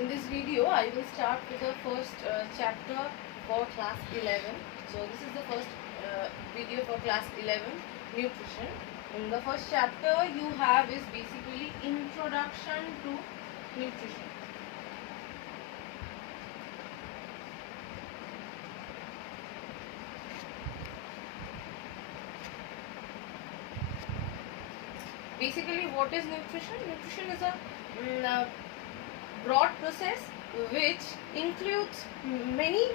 In this video, I will start with the first chapter for class 11. So this is the first video for class 11, nutrition. In the first chapter you have is basically introduction to nutrition. Basically, what is nutrition? Nutrition is a broad process which includes many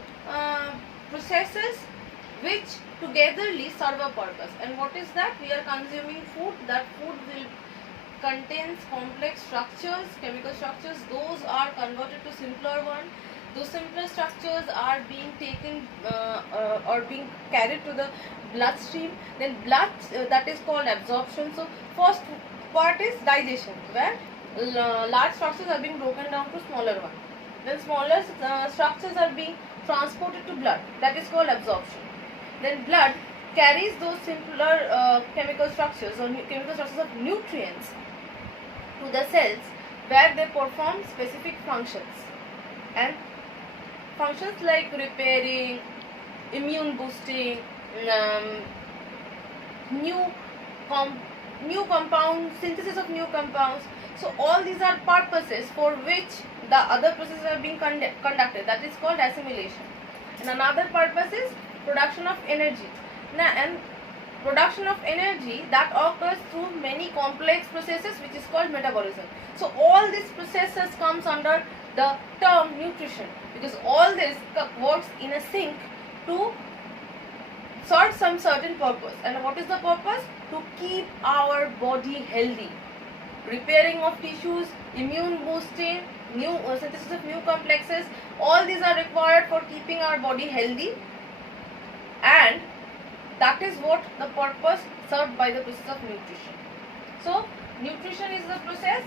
processes which togetherly serve a purpose. And what is that? We are consuming food. That food will contains complex structures, chemical structures. Those are converted to simpler one. Those simpler structures are being taken or being carried to the bloodstream. Then blood that is called absorption. So first part is digestion, where large structures are being broken down to smaller ones. Then smaller structures are being transported to blood. That is called absorption. Then blood carries those simpler chemical structures or chemical structures of nutrients to the cells, where they perform specific functions. And functions like repairing, immune boosting, new compound synthesis of new compounds. So all these are purposes for which the other processes are being conducted. That is called assimilation. And another purpose is production of energy. Now, and production of energy that occurs through many complex processes, which is called metabolism. So all these processes comes under the term nutrition, because all this works in a sync to serve some certain purpose. And what is the purpose? To keep our body healthy. Repairing of tissues, immune boosting, new synthesis of new complexes, all these are required for keeping our body healthy, and that is what the purpose served by the process of nutrition. So nutrition is the process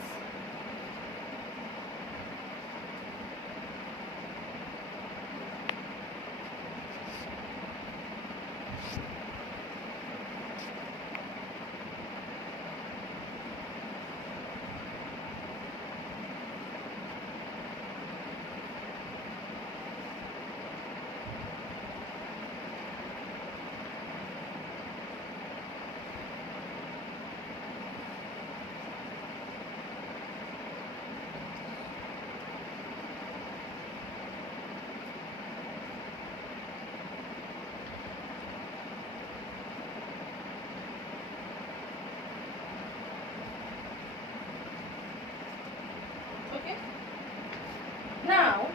now,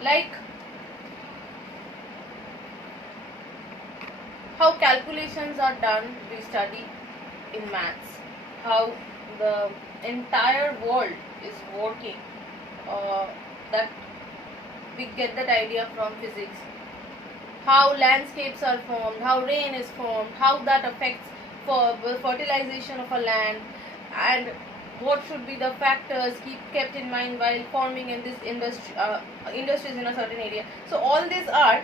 like how calculations are done, we study in maths, how the entire world is working, that we get that idea from physics, how landscapes are formed, how rain is formed, how that affects for fertilization of a land, and what should be the factors kept in mind while forming in this industries in a certain area. So all these are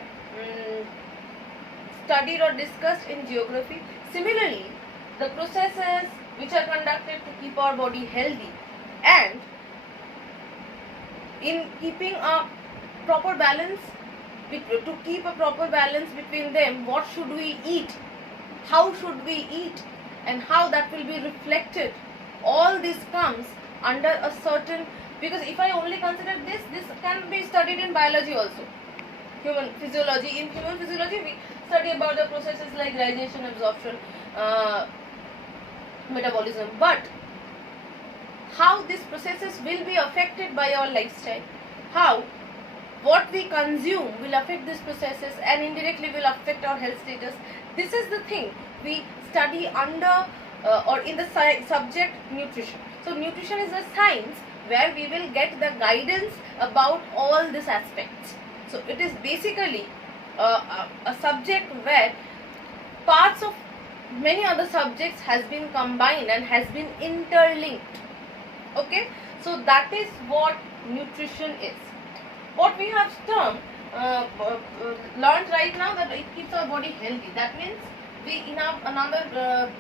studied or discussed in geography. Similarly, the processes which are conducted to keep our body healthy, and in keeping a proper balance, to keep a proper balance between them, what should we eat, how should we eat, and how that will be reflected. All this comes under a certain, because if I only consider this can be studied in biology also, human physiology. In human physiology we study about the processes like digestion, absorption, metabolism, but how these processes will be affected by our lifestyle, how what we consume will affect these processes and indirectly will affect our health status. This is the thing we study under or in the subject nutrition. So nutrition is a science where we will get the guidance about all these aspects. So it is basically a subject where parts of many other subjects has been combined and has been interlinked. Okay, so that is what nutrition is. What we have termed learned right now, that it keeps our body healthy. That means we in another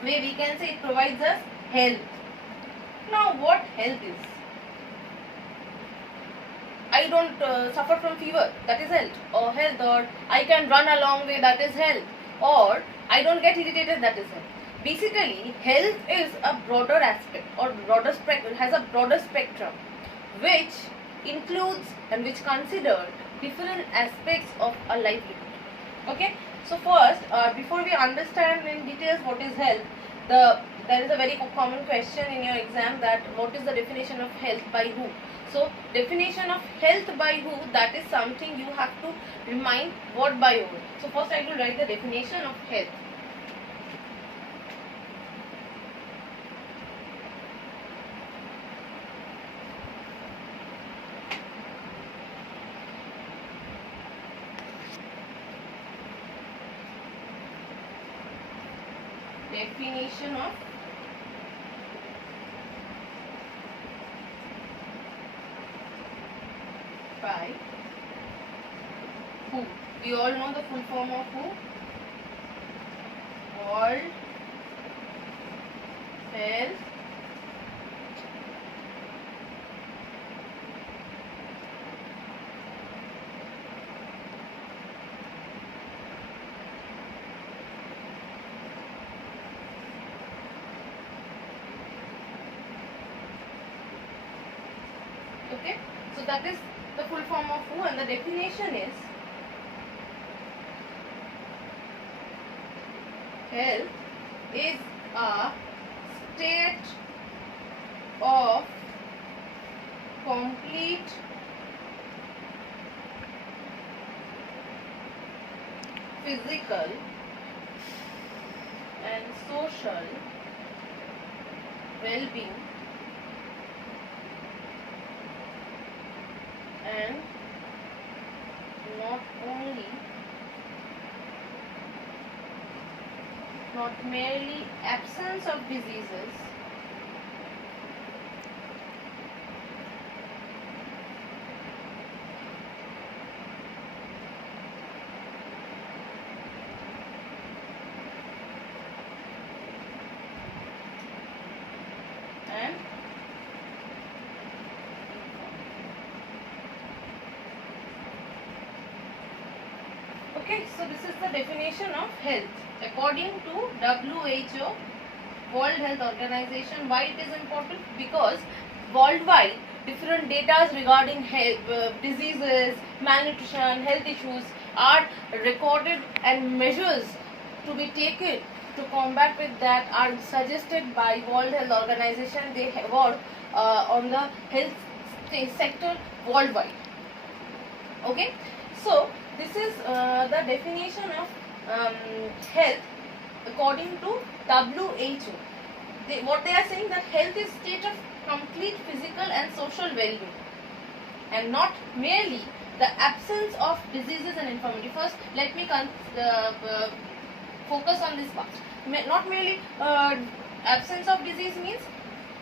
way we can say it provides us health. Now what health is? I don't suffer from fever, that is health. Or health, or I can run a long way, that is health. Or I don't get irritated, that is health. Basically, health is a broader aspect, or has a broader spectrum, which includes and which consider different aspects of a livelihood. Okay, so first, before we understand in details what is health, there is a very common question in your exam, that what is the definition of health by who? So definition of health by who, that is something you have to remind what by who. So first I will write the definition of health. Definition of by who. We all know the full form of who. World Health Okay, so that is the full form of who, and the definition is health is a state of complete physical and social well-being and not merely absence of diseases and okay, so this is the definition of health according to WHO, World Health Organization. Why it is important? Because worldwide different data regarding health, diseases, malnutrition, health issues are recorded, and measures to be taken to combat with that are suggested by World Health Organization. They work on the health sector worldwide. Okay, so this is the definition of health according to WHO. What they are saying, that health is state of complete physical and social well-being and not merely the absence of diseases and infirmity. First, let me focus on this part. Not merely absence of disease means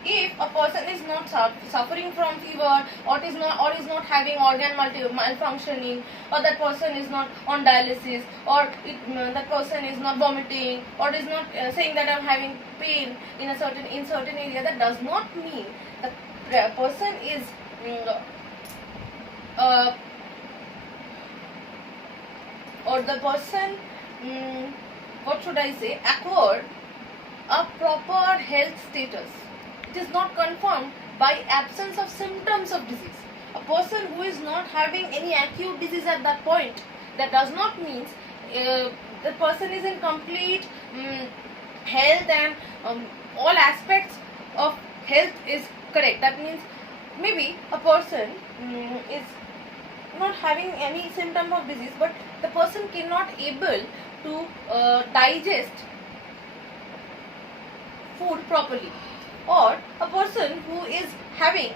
if a person is not suffering from fever, or is not having organ malfunctioning, or that person is not on dialysis, or that person is not vomiting, or is not saying that I am having pain in certain area, that does not mean that the person is or the person what should I say, acquired a proper health status. It is not confirmed by absence of symptoms of disease. A person who is not having any acute disease at that point, that does not mean the person is in complete health and all aspects of health is correct. That means maybe a person is not having any symptom of disease, but the person cannot able to digest food properly, or a person who is having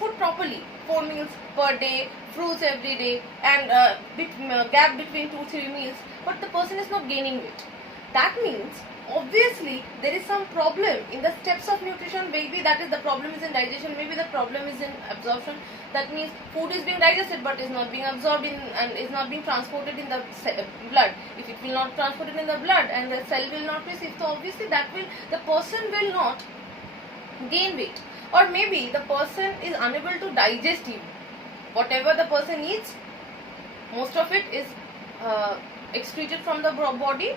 food properly, 4 meals per day, fruits every day, and gap between 2-3 meals, but the person is not gaining weight. That means obviously there is some problem in the steps of nutrition. Maybe that is the problem is in digestion, maybe the problem is in absorption. That means food is being digested but is not being absorbed in and is not being transported in the blood. If it will not transported in the blood and the cell will not receive, so obviously the person will not gain weight, or maybe the person is unable to digest even. whatever the person eats, most of it is excreted from the body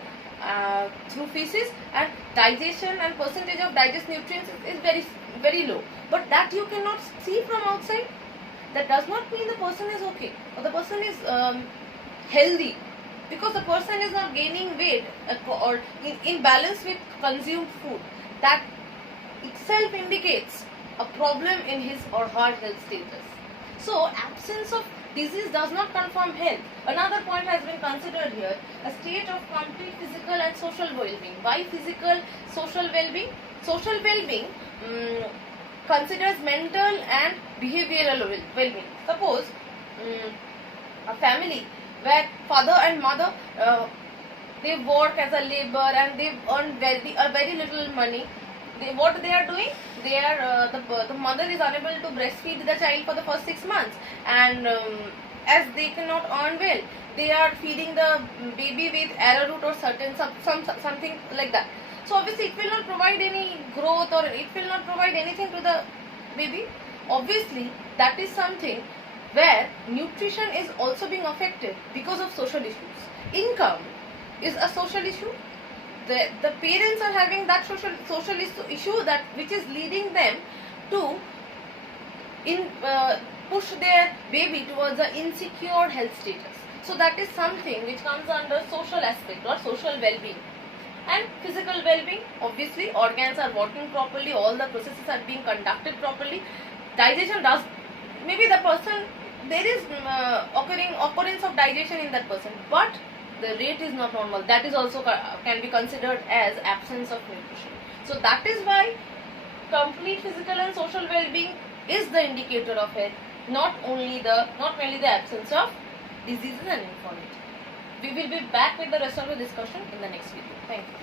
through feces, and digestion and percentage of digest nutrients is very very low. But that you cannot see from outside. That does not mean the person is okay or the person is healthy, because the person is not gaining weight or in balance with consumed food. That itself indicates a problem in his or her health status. So absence of disease does not confirm health. Another point has been considered here, a state of complete physical and social well-being. Why physical, social well-being? Social well-being considers mental and behavioral well-being. Suppose a family where father and mother they work as a labor and they earn very little money. What they are doing? They are the mother is unable to breastfeed the child for the first 6 months, and as they cannot earn well, they are feeding the baby with arrowroot or something like that. So obviously it will not provide any growth, or it will not provide anything to the baby. Obviously that is something where nutrition is also being affected because of social issues. Income is a social issue. The parents are having that social issue that which is leading them to push their baby towards an insecure health status. So that is something which comes under social aspect or social well-being. And physical well-being, obviously organs are working properly, all the processes are being conducted properly. Digestion does, maybe the person, there is occurrence of digestion in that person, but the rate is not normal. That is also can be considered as absence of nutrition. So that is why complete physical and social well-being is the indicator of health, not only the absence of diseases and infirmity. We will be back with the rest of the discussion in the next video. Thank you.